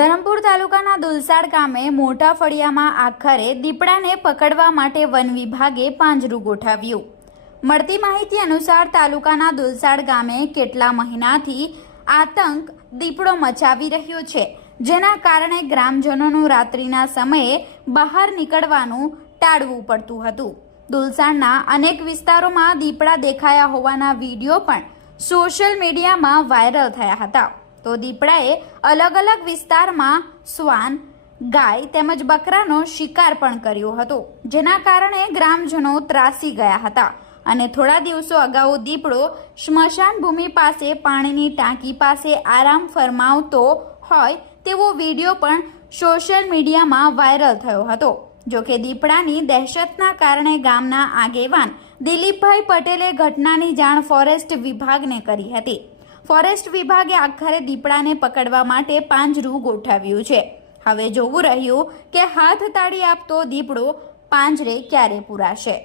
ધરમપુર તાલુકાના દુલસાડ ગામે મોટા ફળિયામાં આખરે દીપડાને પકડવા માટે વન વિભાગે પાંજરું ગોઠવ્યું. મળતી માહિતી અનુસાર તાલુકાના દુલસાડ ગામે કેટલા મહિનાથી આતંક દીપડો મચાવી રહ્યો છે, જેના કારણે ગ્રામજનોનું રાત્રિના સમયે બહાર નીકળવાનું ટાળવું પડતું હતું. દુલસાડના અનેક વિસ્તારોમાં દીપડા દેખાયા હોવાના વીડિયો પણ સોશિયલ મીડિયામાં વાયરલ થયા હતા. તો દીપડાએ અલગ અલગ વિસ્તારમાં શ્વાન ગાય તેમજ બકરાનો શિકાર પણ કર્યો હતો. જેના કારણે ગ્રામજનો ત્રાસી ગયા હતા અને થોડા દિવસો અગાઉ દીપડો સ્મશાન ભૂમિ પાસે પાણીની ટાંકી પાસે આરામ ફરમાવતો હોય તેવો વીડિયો પણ સોશિયલ મીડિયામાં વાયરલ થયો હતો. જોકે દીપડાની દહેશતના કારણે ગામના આગેવાન દિલીપભાઈ પટેલે ઘટનાની જાણ ફોરેસ્ટ વિભાગને કરી હતી. ફોરેસ્ટ વિભાગે આખરે દીપડાને પકડવા માટે પાંજરું ગોઠવ્યું છે. હવે જોવું રહ્યું કે હાથ તાળી આપતો દીપડો પાંજરે ક્યારે પૂરાશે?